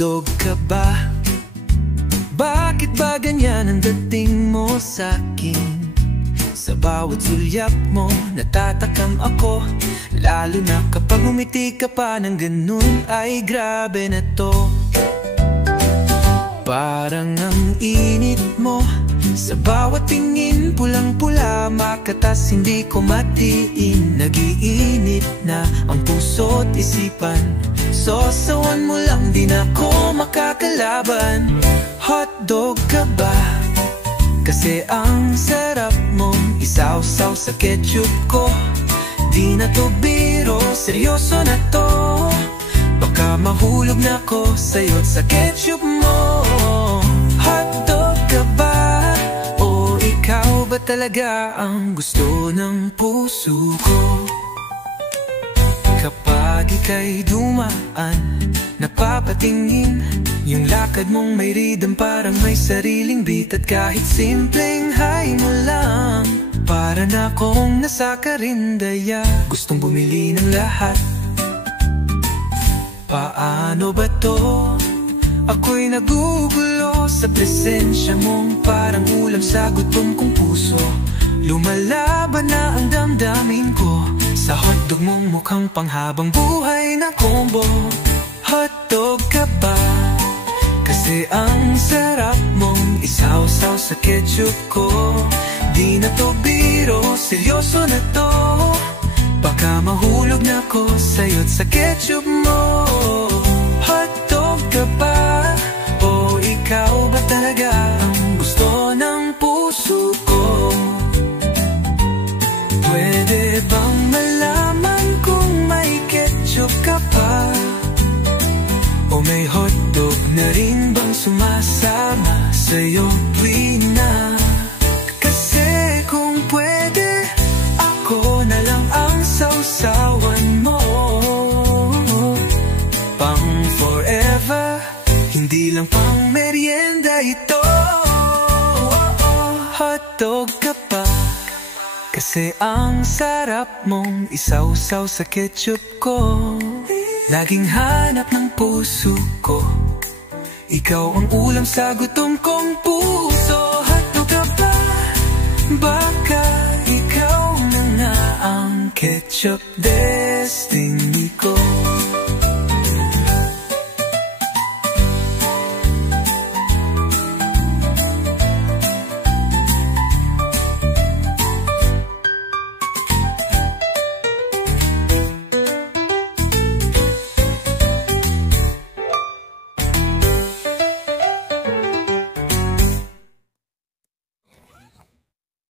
Hotdog ka ba? Bakit ba ganyan ang dating mo sa'kin? Sa bawat sulyap mo, natatakam ako. Lalo na kapag umiti ka pa ng ganun, ay grabe na to. Parang ang init mo sa bawat tingin, pulang-pula, makatas hindi ko matiin. Nag-iinit na ang puso't isipan. Sosawan mo lang, di na ako makakalaban. Hotdog ka ba? Kasi ang sarap mong isawsaw sa ketchup ko. Di na to biro, seryoso na to. Baka mahulog na ko sa'yo't sa ketchup mo. Hotdog ka ba? O ikaw ba talaga ang gusto ng puso ko? Kapag ika'y dumaan, napapatingin, yung lakad mong may rhythm, parang may sariling beat. At kahit simpleng hi mo lang, para na akong nasa karindaya, gustong bumili ng lahat. Paano ba to? Ako'y nagugulo sa presensya mong parang ulam sa gutom kong puso. Lumalaban na ang damdamin ko sa hotdog mong mukhang panghabang buhay na combo. Hotdog ka ba? Kasi ang sarap mong isawsaw sa ketchup ko. Di na to biro, seryoso na to. Baka mahulog na ko sa'yo't sa ketchup mo. Hotdog ka ba? O ikaw ba talaga ang gusto ng puso ko? Pwede bang malaman kung may ketchup ka pa? O may hotdog na rin bang sumasama sa'yo tuwing na? Kasi kung pwede, ako na lang ang sausawan mo. Pang forever, hindi lang pang merienda ito. Hotdog ka pa? Kasi ang sarap mong isawsaw sa ketchup ko. Laging hanap ng puso ko, ikaw ang ulam sa gutom kong puso. Hotdog ka ba? Baka ikaw na nga ang ketchup destiny.